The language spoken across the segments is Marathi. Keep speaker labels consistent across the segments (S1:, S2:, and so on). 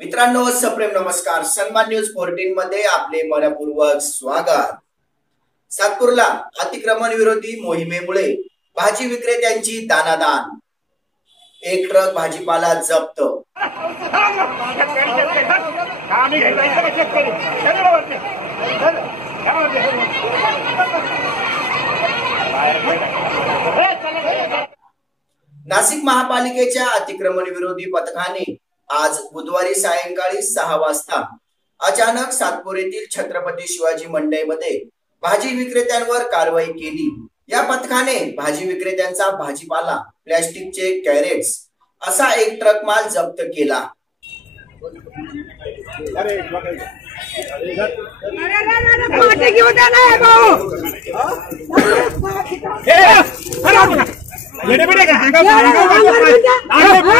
S1: मित्रांनो सप्रेम नमस्कार. सन्मान न्यूज फोर्टीन मध्ये आपले मनपूर्वक स्वागत. सातपूरला अतिक्रमण विरोधी मोहिमेमुळे भाजी विक्रेत्यांची दानादान. एक ट्रक भाजीपाला जप्त. नाशिक महापालिकेच्या अतिक्रमण विरोधी पथकाने आज बुधवारी सायंकाळी सहा वाजता अचानक सातपूर येथील छत्रपती शिवाजी मंडईमध्ये भाजी विक्रेत्यांवर कारवाई केली या पथकाने भाजी विक्रेत्यांचा भाजीपाला प्लॅस्टिकचे कॅरेट्स असा एक ट्रक माल जप्त केला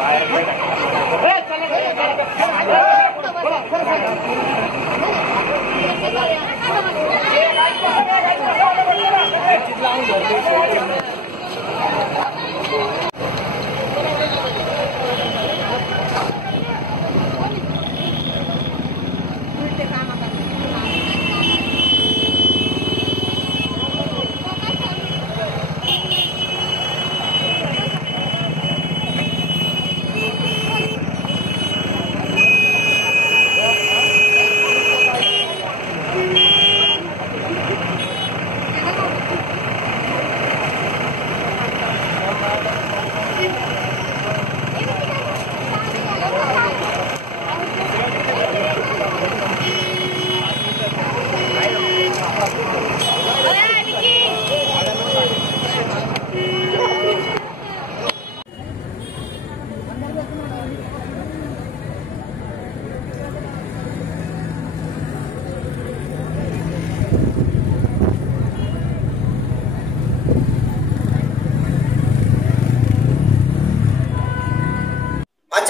S2: मी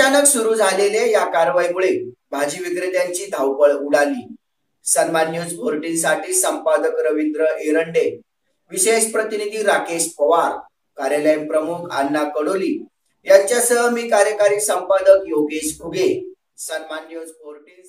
S1: अचानक सुरू झालेल्या या कारवाईमुळे भाजी विक्रेत्यांची धावपळ उडाली. सन्मान न्यूज फोर्टीन साठी संपादक रवींद्र एरंडे विशेष प्रतिनिधी राकेश पवार कार्यालय प्रमुख अण्णा कडोली यांच्यासह मी कार्यकारी संपादक योगेश फुगे सन्मान न्यूज फोर्टीन